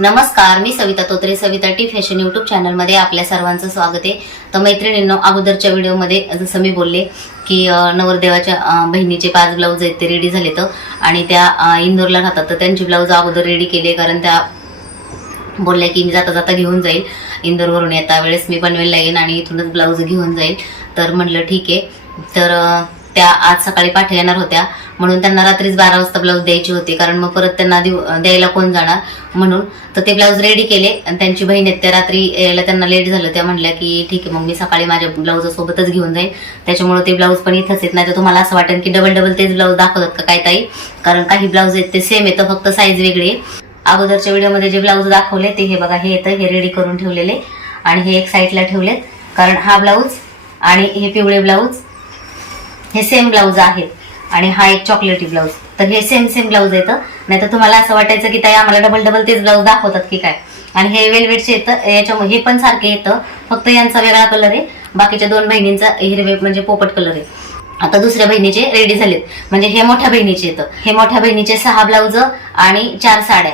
नमस्कार मी Savita Totre Savita T fashion YouTube चॅनलमध्ये आपल्या सर्वांचं स्वागत आहे. तर मैत्रिणींनो अगोदरच्या व्हिडिओमध्ये जसं मी बोलले की नवरदेवाच्या बहिणीचे पाच ब्लाऊज आहेत ते रेडी झाले तर आणि त्या इंदोरला राहतात. तर त्यांची ब्लाऊज अगोदर रेडी केले कारण त्या बोलल्या की मी जाता जाता घेऊन जाईल. इंदोरवरून येता वेळेस मी पनवेलला येईन आणि इथूनच ब्लाऊज घेऊन जाईल. तर म्हटलं ठीक आहे. तर त्या आज सकाळी पाठी येणार होत्या. म्हणून त्यांना रात्रीच बारा वाजता ब्लाऊज द्यायची होती. कारण मग परत त्यांना देऊ- द्यायला कोण जाणार? म्हणून तर ते ब्लाऊज रेडी केले. आणि त्यांची बहीण आहेत त्या रात्री यायला त्यांना लेट झालं. त्या म्हणल्या की ठीक आहे मग मी सकाळी माझ्या ब्लाऊजसोबतच घेऊन जाईल त्याच्यामुळे ते ब्लाऊज पण इथंच येत नाही तर तुम्हाला असं वाटेल की डबल डबल तेच ब्लाऊज दाखवतात का काय ताई? कारण काही ब्लाऊज आहेत ते सेम येतं फक्त साईज वेगळी अगोदरच्या व्हिडिओमध्ये जे ब्लाऊज दाखवले ते हे बघा हे येतं हे रेडी करून ठेवलेले. आणि हे एक साईडला ठेवलेत. कारण हा ब्लाऊज आणि हे पिवळे ब्लाऊज हे सेम ब्लाऊज आहे आणि हा एक चॉकलेटी ब्लाऊज तर हे सेम सेम ब्लाऊज येतं. नाही तर तुम्हाला असं वाटायचं की ताई आम्हाला डबल डबल तेच ब्लाऊज दाखवतात की काय? आणि हे वेलवेटचे येतं याच्यामुळे हे पण सारखे येतं. फक्त यांचा वेगळा कलर आहे. बाकीच्या दोन बहिणींचा हिरवे म्हणजे पोपट कलर आहे. आता दुसऱ्या बहिणीचे रेडी झालेत. म्हणजे हे मोठ्या बहिणीचे येतं. हे मोठ्या बहिणीचे सहा ब्लाऊज आणि चार साड्या.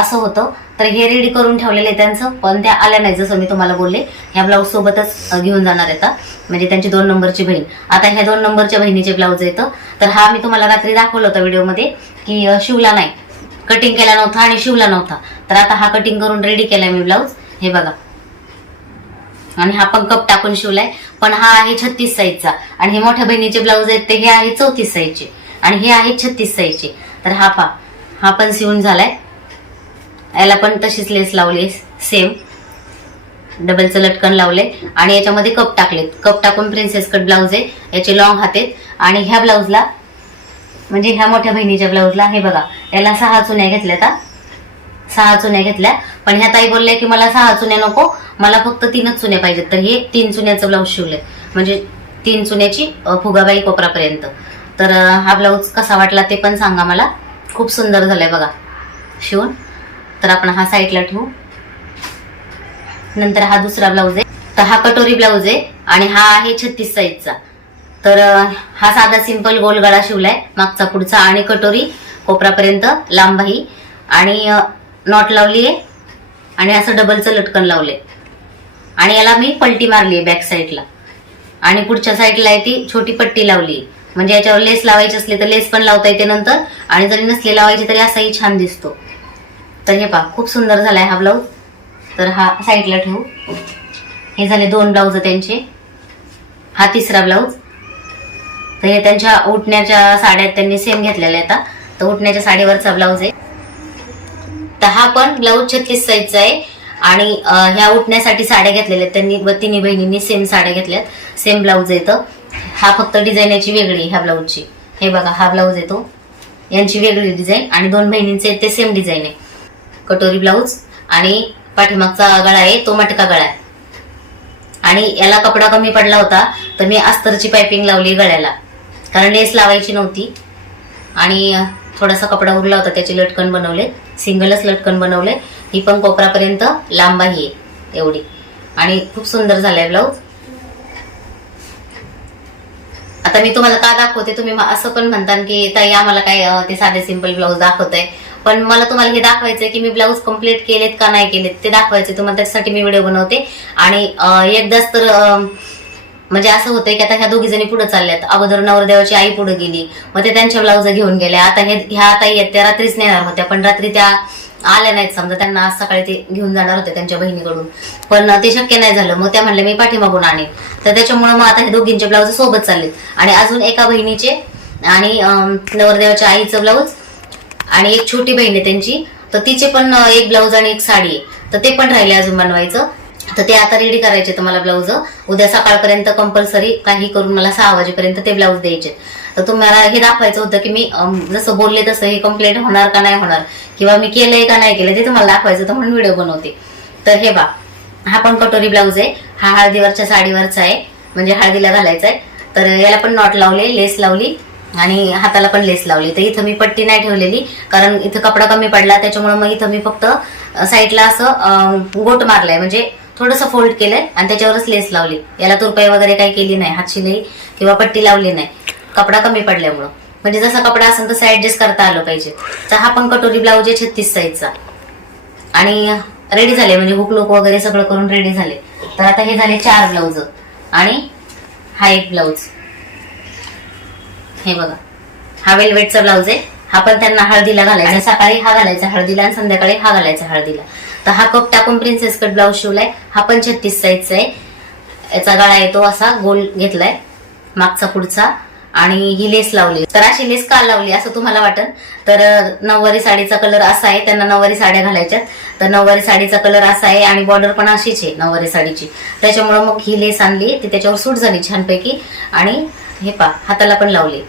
असं होतं. तर हे रेडी करून ठेवलेले आहे त्यांचं. पण त्या आल्या नाही जसं मी तुम्हाला बोलले. ह्या ब्लाऊज सोबतच घेऊन जाणार आहेत म्हणजे त्यांची दोन नंबरची बहीण. आता ह्या दोन नंबरच्या बहिणीचे ब्लाऊज येतं तर हा मी तुम्हाला रात्री दाखवलं होतं व्हिडिओमध्ये की शिवला नाही. कटिंग केला नव्हता आणि शिवला नव्हता. तर आता हा कटिंग करून रेडी केलाय मी ब्लाऊज हे बघा. आणि हा पण कप टाकून शिवलाय. पण हा आहे छत्तीस साईजचा आणि हे मोठ्या बहिणीचे ब्लाऊज आहेत ते हे आहे चौतीस साईजचे आणि हे आहे छत्तीस साईजचे तर हा पा हा पण शिवून झालाय. याला पण तशीच लेस लावली सेम डबलचं लटकन लावले आणि याच्यामध्ये कप टाकलेत. कप टाकून प्रिन्सेस कट ब्लाऊज आहे. याचे लॉंग हाते आणि ह्या ब्लाऊजला म्हणजे ह्या मोठ्या बहिणीच्या ब्लाऊजला हे बघा. याला सहा चुन्या घेतल्या आता सहा चुन्या घेतल्या. पण ह्या ताई बोलल्या की मला सहा चुन्या नको. मला फक्त तीनच चुन्या पाहिजेत. तर हे तीन चुन्याचं ब्लाऊज शिवलंय. म्हणजे तीन चुन्याची फुगाबाई कोपरापर्यंत. तर हा ब्लाऊज कसा वाटला ते पण सांगा मला. खूप सुंदर झालाय बघा. शिवून. तर आपण हा साईडला ठेवू. नंतर हा दुसरा ब्लाऊज आहे. तर हा कटोरी ब्लाऊज आहे आणि हा आहे छत्तीस साईजचा. तर हा साधा सिंपल गोल गळा शिवलाय मागचा पुढचा आणि कटोरी कोपरापर्यंत लांबाही. आणि नॉट लावली आहे आणि असं डबलचं लटकन लावलंय. आणि याला मी पलटी मारली आहे बॅक साईडला आणि पुढच्या साईडला आहे ती छोटी पट्टी लावली म्हणजे याच्यावर लेस लावायची असली तर लेस पण लावता येते नंतर. आणि जरी नसली लावायची तरी असाही छान दिसतो. तर हे पहा खूप सुंदर झालाय हा ब्लाऊज तर हा साईडला ठेवू. हे झाले दोन ब्लाऊज त्यांचे. हा तिसरा ब्लाऊज तर हे त्यांच्या उठण्याच्या साड्या त्यांनी सेम घेतलेल्या आता तर उठण्याच्या साडीवरचा ब्लाऊज आहे. तर हा पण ब्लाऊज छत्तीस साईजचा आहे. आणि ह्या उठण्यासाठी साड्या घेतलेल्या आहेत त्यांनी व तिन्ही बहिणींनी सेम साड्या घेतल्यात सेम ब्लाऊज येतं हा फक्त डिझाईन याची वेगळी आहे ह्या ब्लाऊजची हे बघा हा ब्लाऊज येतो यांची वेगळी डिझाईन आणि दोन बहिणींचे ते सेम डिझाईन आहे. कटोरी ब्लाऊज आणि पाठीमागचा गळा आहे तो मटका गळा आहे. आणि याला कपडा कमी पडला होता तर मी अस्तरची पायपिंग लावली गळ्याला. कारण लेस लावायची नव्हती. आणि थोडासा कपडा उरला होता त्याचे लटकन बनवले. सिंगलच लटकन बनवले. ही पण कोपरापर्यंत लांबाही आहे एवढी. आणि खूप सुंदर झालाय ब्लाऊज. आता मी तुम्हाला का दाखवते? तुम्ही असं पण म्हणता की ताई आम्हाला काय ते साधे सिंपल ब्लाऊज दाखवत आहे पण मला तुम्हाला हे दाखवायचंय की मी ब्लाऊज कंप्लीट केलेत का नाही केलेत ते दाखवायचे तुम्हाला त्यासाठी मी व्हिडिओ बनवते. आणि एकदाच तर म्हणजे असं होतंय की आता ह्या दोघी जणी पुढे चालल्यात. अगोदर नवरदेवाची आई पुढे गेली मग ते त्यांच्या ब्लाऊज घेऊन गेल्या. आता हे ह्या आता आहेत त्या रात्रीच नेणार होत्या पण रात्री त्या आल्या नाहीत. समजा त्यांना आज सकाळी ते घेऊन जाणार होते त्यांच्या बहिणीकडून. पण ते शक्य नाही झालं. मग त्या म्हणल्या मी पाठीमागून आणेन. तर त्याच्यामुळे मग आता हे दोघींचे ब्लाऊज सोबत चाललेत. आणि अजून एका बहिणीचे आणि नवरदेवाच्या आईचं ब्लाऊज आणि एक छोटी बहीण आहे त्यांची. तर तिचे पण एक ब्लाऊज आणि एक साडी आहे. तर ते पण राहिले अजून बनवायचं. तर ते आता रेडी करायचे तर मला ब्लाऊज उद्या सकाळपर्यंत कंपल्सरी काही करून मला सहा वाजेपर्यंत ते ब्लाऊज द्यायचे तर तुम्हाला हे दाखवायचं होतं की मी जसं बोलले तसं हे कंप्लेंट होणार का नाही होणार. किंवा मी केलंय का नाही केलं ते तुम्हाला दाखवायचं होतं म्हणून व्हिडिओ बनवते. तर हे बा हा पण कटोरी ब्लाऊज आहे. हा हळदीवरच्या साडीवरचा आहे. म्हणजे हळदीला घालायचा आहे. तर याला पण नॉट लावले लेस लावली. आणि हाताला पण लेस लावली. तर इथं मी पट्टी नाही ठेवलेली कारण इथं कपडा कमी पडला त्याच्यामुळे मग इथं मी फक्त साईडला असं गोट मारलाय. म्हणजे थोडंसं फोल्ड केलंय आणि त्याच्यावरच लेस लावली. याला तुरपाई वगैरे काही केली नाही हातशिलाई किंवा पट्टी लावली नाही. कपडा कमी पडल्यामुळं. म्हणजे जसा कपडा असेल तसं ऍडजस्ट करता आलं पाहिजे. तर हा पण कटोरी ब्लाऊज आहे छत्तीस साईजचा आणि रेडी झाले म्हणजे हुक लुक वगैरे सगळं करून रेडी झाले. तर आता हे झाले चार ब्लाऊज आणि हा एक ब्लाऊज हे बघा. हा वेलवेटचा ब्लाऊज आहे. हा पण त्यांना हळदीला घालायचा. सकाळी हा घालायचा हळदीला आणि संध्याकाळी हा घालायचा हळदीला. तर हा कप टाकून प्रिन्सेस कट ब्लाऊज शिवलाय. हा पण छत्तीस साईजचा आहे. याचा गळा येतो असा गोल घेतलाय. मागचा पुढचा. आणि ही लेस लावली. तर अशी लेस का लावली असं तुम्हाला वाटत तर नऊवारी साडीचा कलर असा आहे. त्यांना नऊवारी साड्या घालायच्यात. तर नऊवारी साडीचा कलर असा आहे आणि बॉर्डर पण अशीच आहे नऊवारी साडीची. त्याच्यामुळे मग ही लेस आणली. ती त्याच्यावर सूट झाली छानपैकी. आणि हे पा हाताला पण लावले.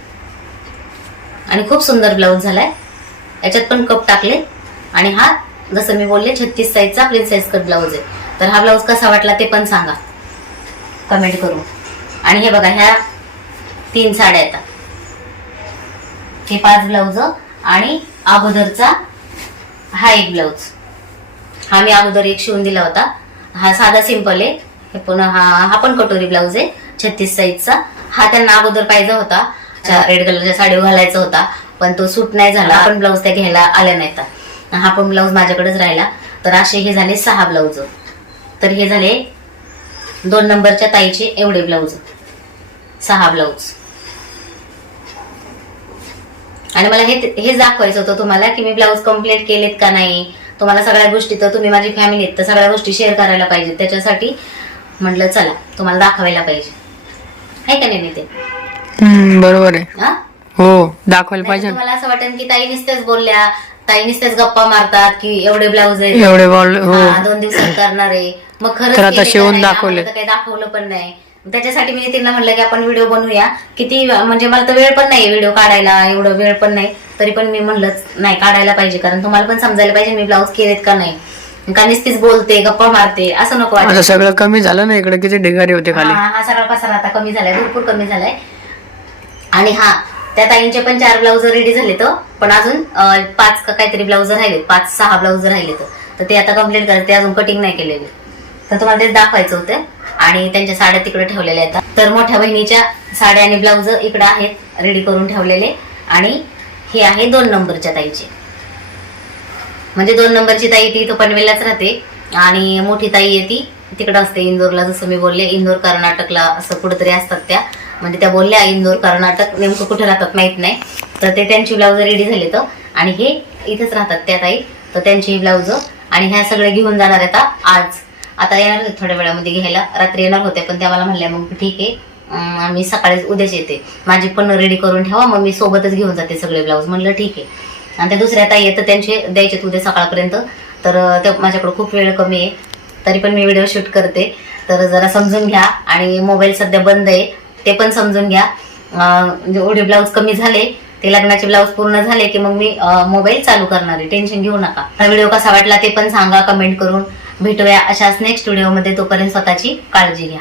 आणि खूप सुंदर ब्लाऊज झालाय. याच्यात पण कप टाकले. आणि हा जसं मी बोलले छत्तीस साईजचा प्रिन्सेस कट ब्लाऊज आहे. तर हा ब्लाऊज कसा वाटला ते पण सांगा. कमेंट करून. आणि हे बघा ह्या तीन साड्या येतात हे पाच ब्लाऊज आणि अगोदरचा हा एक ब्लाऊज हा मी अगोदर एक शिवून दिला होता. हा साधा सिंपल आहे. हे पुन्हा हा हा पण कटोरी ब्लाऊज आहे. छत्तीस साईजचा हा त्यांना अगोदर पाहिजे होता. रेड कलरच्या साडीवर घालायचा होता. पण तो सूट नाही झाला. आपण ब्लाऊज त्या घ्यायला आल्या नाहीत. हा पण ब्लाऊज माझ्याकडेच राहिला. तर असे हे झाले सहा ब्लाऊज तर हे झाले दोन नंबरच्या ताईचे एवढे ब्लाऊज सहा ब्लाऊज आणि मला हे हेच दाखवायचं होतं तुम्हाला की मी ब्लाऊज कंप्लीट केलेत का नाही? तुम्हाला सगळ्या गोष्टी तर तुम्ही माझी फॅमिली आहेत तर सगळ्या गोष्टी शेअर करायला पाहिजे त्याच्यासाठी म्हटलं चला तुम्हाला दाखवायला पाहिजे. आहे का नाही नितीन हम्म, बरोबर आहे. हा? हो दाखवायला पाहिजे. तुम्हाला असं वाटेल की ताई नुसतेच बोलल्या ताई नुसतेच गप्पा मारतात की एवढे ब्लाऊज आहेत. एवढे बॉल हो. हा, दोन दिवसात करणार आहे. मग खरंच तर आता केले का शिवून नाही? दाखवले. आम्हाला तर काही दाखवलं पण नाही. त्याच्यासाठी मी तिला म्हणलं की आपण व्हिडिओ बनवूया. किती म्हणजे मला तर वेळ पण नाही व्हिडिओ काढायला एवढं वेळ पण नाही. तरी पण मी म्हणलंच नाही काढायला पाहिजे. कारण तुम्हाला पण समजायला पाहिजे मी ब्लाऊज केलेत का नाही. का नुसतीच बोलते गप्पा मारते असं नको वाटत. सगळं कमी झालं ना इकडे किती ढिगारी होते खाली? हा हा सगळा पसारा आता कमी झालाय भरपूर कमी झालाय. आणि हा त्या ताईंचे पण चार ब्लाऊज रेडी झाले तर पण अजून अं, पाच का काहीतरी ब्लाऊज राहिले पाच सहा ब्लाऊज राहिले तर ते आता कंप्लीट करते अजून कटिंग नाही केलेली. तर तुम्हाला तेच दाखवायचं होतं. आणि त्यांच्या साड्या तिकडे ठेवलेल्या आहेत तर मोठ्या बहिणीच्या साड्या आणि ब्लाऊज इकडे आहेत रेडी करून ठेवलेले. आणि हे आहे दोन नंबरच्या ताईचे. म्हणजे दोन नंबरची ताई ती इथं पनवेललाच राहते. आणि मोठी ताई आहे ती. तिकडं असते इंदोरला जसं मी बोलले इंदोर कर्नाटकला असं कुठेतरी असतात त्या. म्हणजे त्या बोलल्या इंदोर कर्नाटक नेमकं कुठे राहतात माहीत नाही. तर ते त्यांची ब्लाऊज रेडी झाले तर. आणि हे इथेच राहतात त्या ताई. तर त्यांची ब्लाऊज आणि ह्या सगळे घेऊन जाणार आहेत आज. आता येणार होते थोड्या वेळामध्ये घ्यायला. रात्री येणार होते पण त्या मला म्हणल्या मग ठीक आहे. आम्ही मी सकाळीच उद्याच येते. माझी पण रेडी करून ठेवा मग मी सोबतच घेऊन जाते सगळे ब्लाऊज म्हणलं ठीक आहे. आणि त्या दुसऱ्या ताई आहेत तर त्यांचे द्यायचे उद्या सकाळपर्यंत. तर ते माझ्याकडे खूप वेळ कमी आहे. तरी पण मी व्हिडिओ शूट करते. तर जरा समजून घ्या. आणि मोबाईल सध्या बंद आहे. ते पण समजून घ्या. म्हणजे ओढे ब्लाऊज कमी झाले. ते लग्नाचे ब्लाऊज पूर्ण झाले की मग मी मोबाईल चालू करणार आहे. टेन्शन घेऊ नका. हा व्हिडिओ कसा वाटला ते पण सांगा. कमेंट करून भेटूया अशाच नेक्स्ट व्हिडिओमध्ये तोपर्यंत स्वतःची काळजी घ्या.